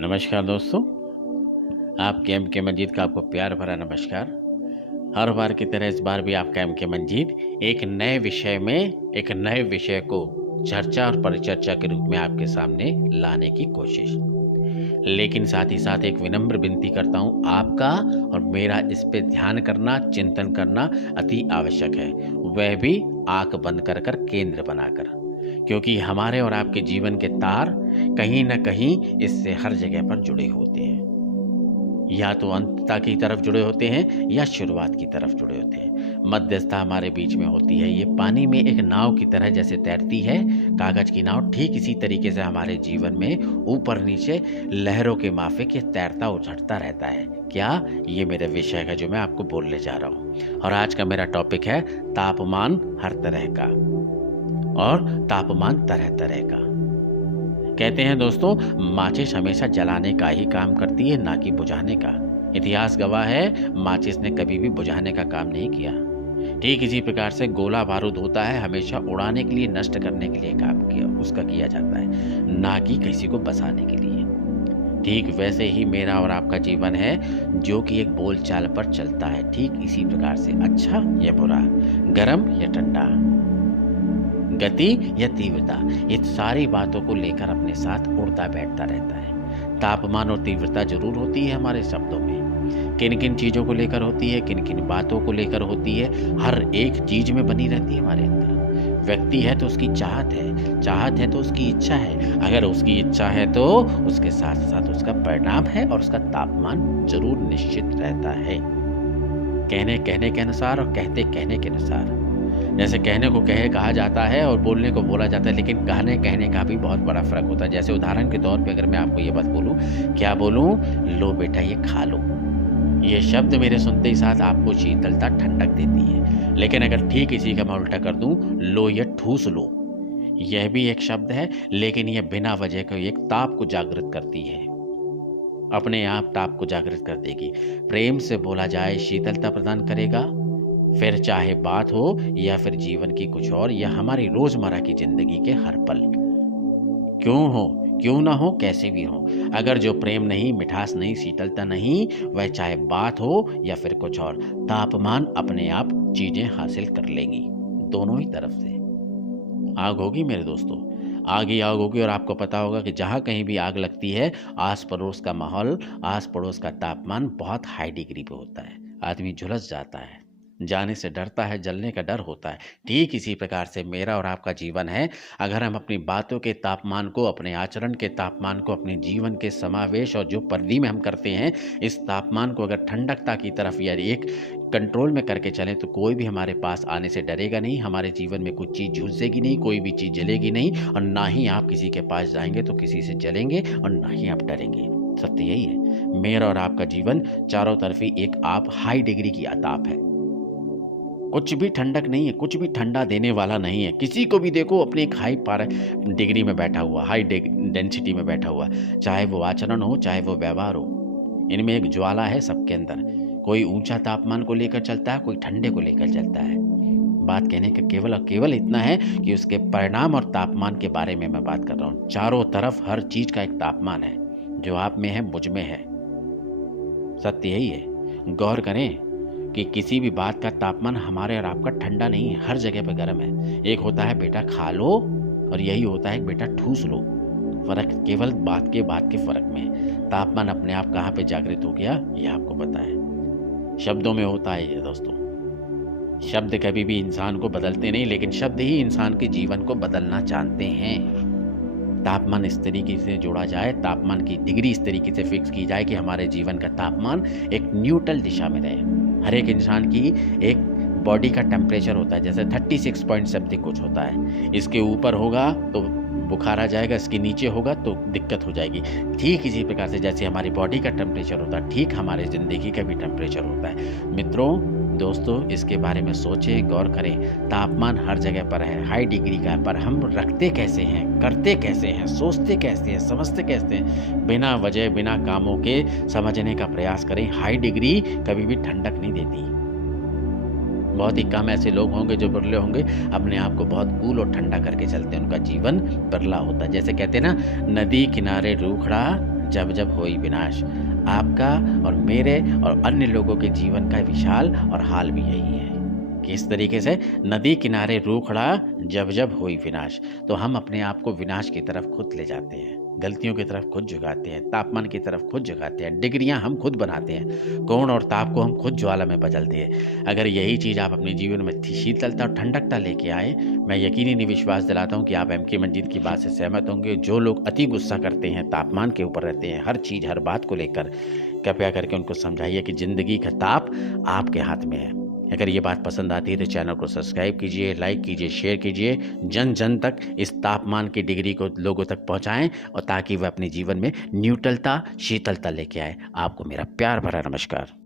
नमस्कार दोस्तों, आपके एम के मंजीत का आपको प्यार भरा नमस्कार। हर बार की तरह इस बार भी आपका एम के मंजीत एक नए विषय में एक नए विषय को चर्चा और परिचर्चा के रूप में आपके सामने लाने की कोशिश, लेकिन साथ ही साथ एक विनम्र विनती करता हूँ, आपका और मेरा इस पे ध्यान करना, चिंतन करना अति आवश्यक है, वह भी आंख बंद कर कर केंद्र बनाकर, क्योंकि हमारे और आपके जीवन के तार कहीं न कहीं इससे हर जगह पर जुड़े होते हैं। या तो अंतता की तरफ जुड़े होते हैं या शुरुआत की तरफ जुड़े होते हैं। मध्यस्थता हमारे बीच में होती है। ये पानी में एक नाव की तरह जैसे तैरती है, कागज की नाव, ठीक इसी तरीके से हमारे जीवन में ऊपर नीचे लहरों के माफिक ये तैरता उछड़ता रहता है। क्या? ये मेरे विषय है जो मैं आपको बोलने जा रहा हूँ। और आज का मेरा टॉपिक है तापमान हर तरह का और तापमान तरह तरह का। कहते हैं दोस्तों, माचिस हमेशा जलाने का ही काम करती है, ना कि बुझाने का। इतिहास गवाह है, माचिस ने कभी भी बुझाने का काम नहीं किया। ठीक इसी प्रकार से गोला बारूद होता है, हमेशा उड़ाने के लिए, नष्ट करने के लिए काम किया जाता है, ना कि किसी को बसाने के लिए। ठीक वैसे ही मेरा और आपका जीवन है, जो कि एक बोलचाल पर चलता है। ठीक इसी प्रकार से, अच्छा या बुरा, गर्म या ठंडा, गति या तीव्रता, ये सारी बातों को लेकर अपने साथ उड़ता बैठता रहता है। तापमान और तीव्रता जरूर होती है हमारे शब्दों में, किन किन चीज़ों को लेकर होती है, किन किन बातों को लेकर होती है, हर एक चीज में बनी रहती है हमारे अंदर। व्यक्ति है तो उसकी चाहत है, चाहत है तो उसकी इच्छा है, अगर उसकी इच्छा है तो उसके साथ साथ उसका परिणाम है और उसका तापमान जरूर निश्चित रहता है। कहने कहने के अनुसार और कहते कहने के अनुसार। जैसे कहने को कहा जाता है और बोलने को बोला जाता है, लेकिन कहने का भी बहुत बड़ा फर्क होता है। जैसे उदाहरण के तौर पे अगर मैं आपको ये बात बोलूं, क्या बोलूं? लो बेटा ये खा लो। ये शब्द मेरे सुनते ही साथ आपको शीतलता, ठंडक देती है। लेकिन अगर ठीक इसी का मैं उल्टा कर दूं, लो ये ठूस लो, यह भी एक शब्द है, लेकिन यह बिना वजह के एक ताप को जागृत करती है। अपने आप ताप को जागृत कर देगी। प्रेम से बोला जाए, शीतलता प्रदान करेगा। फिर चाहे बात हो या फिर जीवन की कुछ और, या हमारी रोजमर्रा की जिंदगी के हर पल, क्यों हो क्यों ना हो, कैसे भी हो, अगर जो प्रेम नहीं, मिठास नहीं, शीतलता नहीं, वह चाहे बात हो या फिर कुछ और, तापमान अपने आप चीजें हासिल कर लेंगी। दोनों ही तरफ से आग होगी मेरे दोस्तों, आग ही आग होगी। और आपको पता होगा कि जहाँ कहीं भी आग लगती है, आस पड़ोस का माहौल, आस पड़ोस का तापमान बहुत हाई डिग्री पे होता है। आदमी झुलस जाता है, जाने से डरता है, जलने का डर होता है। ठीक इसी प्रकार से मेरा और आपका जीवन है। अगर हम अपनी बातों के तापमान को, अपने आचरण के तापमान को, अपने जीवन के समावेश और जो परिधि में हम करते हैं, इस तापमान को अगर ठंडकता की तरफ या एक कंट्रोल में करके चलें, तो कोई भी हमारे पास आने से डरेगा नहीं, हमारे जीवन में कुछ चीज़ झुलसेगी नहीं, कोई भी चीज़ जलेगी नहीं, और ना ही आप किसी के पास जाएंगे तो किसी से जलेंगे, और ना ही आप डरेंगे। सत्य यही है। मेरा और आपका जीवन चारों तरफ ही एक आप हाई डिग्री की ताप है। कुछ भी ठंडक नहीं है, कुछ भी ठंडा देने वाला नहीं है। किसी को भी देखो अपने एक हाई डिग्री में बैठा हुआ, हाई डेंसिटी में बैठा हुआ, चाहे वो आचरण हो, चाहे वो व्यवहार हो, इनमें एक ज्वाला है सबके अंदर। कोई ऊंचा तापमान को लेकर चलता है, कोई ठंडे को लेकर चलता है। बात कहने का केवल और केवल इतना है कि उसके परिणाम और तापमान के बारे में मैं बात कर रहा हूँ। चारों तरफ हर चीज का एक तापमान है, जो आप में है, मुझ में है। सत्य यही है। गौर करें कि किसी भी बात का तापमान हमारे और आपका ठंडा नहीं है, हर जगह पे गर्म है। एक होता है बेटा खा लो, और यही होता है बेटा ठूस लो। फर्क केवल बात के फर्क में है। तापमान अपने आप कहाँ पे जागृत हो गया, यह आपको पता है। शब्दों में होता है ये दोस्तों। शब्द कभी भी इंसान को बदलते नहीं, लेकिन शब्द ही इंसान के जीवन को बदलना जानते हैं। तापमान इस तरीके से जोड़ा जाए, तापमान की डिग्री इस तरीके से फिक्स की जाए कि हमारे जीवन का तापमान एक न्यूट्रल दिशा में रहे। हर एक इंसान की एक बॉडी का टेम्परेचर होता है, जैसे 36 पॉइंट समथिंग कुछ होता है। इसके ऊपर होगा तो बुखार आ जाएगा, इसके नीचे होगा तो दिक्कत हो जाएगी। ठीक इसी प्रकार से जैसे हमारी बॉडी का टेम्परेचर होता है, ठीक हमारे ज़िंदगी का भी टेम्परेचर होता है। मित्रों, दोस्तों, इसके बारे में सोचें, गौर करें। तापमान हर जगह पर है, हाई डिग्री का है, पर हम रखते कैसे हैं, करते कैसे हैं, सोचते कैसे हैं, समझते कैसे हैं। बिना वजह, बिना कामों के समझने का प्रयास करें। हाई डिग्री कभी भी ठंडक नहीं देती। बहुत ही कम ऐसे लोग होंगे जो बिरले होंगे अपने आप को बहुत कूल और ठंडा करके चलते हैं, उनका जीवन बिरला होता है। जैसे कहते हैं ना, नदी किनारे रूखड़ा जब जब होई विनाश। आपका और मेरे और अन्य लोगों के जीवन का विशाल और हाल भी यही है कि इस तरीके से नदी किनारे रूखड़ा जब जब होई विनाश। तो हम अपने आप को विनाश की तरफ खुद ले जाते हैं, गलतियों की तरफ खुद झुकाते हैं, तापमान की तरफ खुद झुकाते हैं, डिग्रियां हम खुद बनाते हैं, कोण और ताप को हम खुद ज्वाला में बदलते हैं। अगर यही चीज़ आप अपने जीवन में शीतलता और ठंडकता लेके आए, मैं यकीनी विश्वास दिलाता हूँ कि आप एम.के. मंजीत की बात से सहमत होंगे। जो लोग अति गुस्सा करते हैं, तापमान के ऊपर रहते हैं, हर चीज़ हर बात को लेकर, कृपया करके उनको समझाइए कि ज़िंदगी का ताप आपके हाथ में है। अगर ये बात पसंद आती है तो चैनल को सब्सक्राइब कीजिए, लाइक कीजिए, शेयर कीजिए, जन जन तक इस तापमान की डिग्री को लोगों तक पहुंचाएं और ताकि वह अपने जीवन में न्यूट्रलता, शीतलता लेके आए। आपको मेरा प्यार भरा नमस्कार।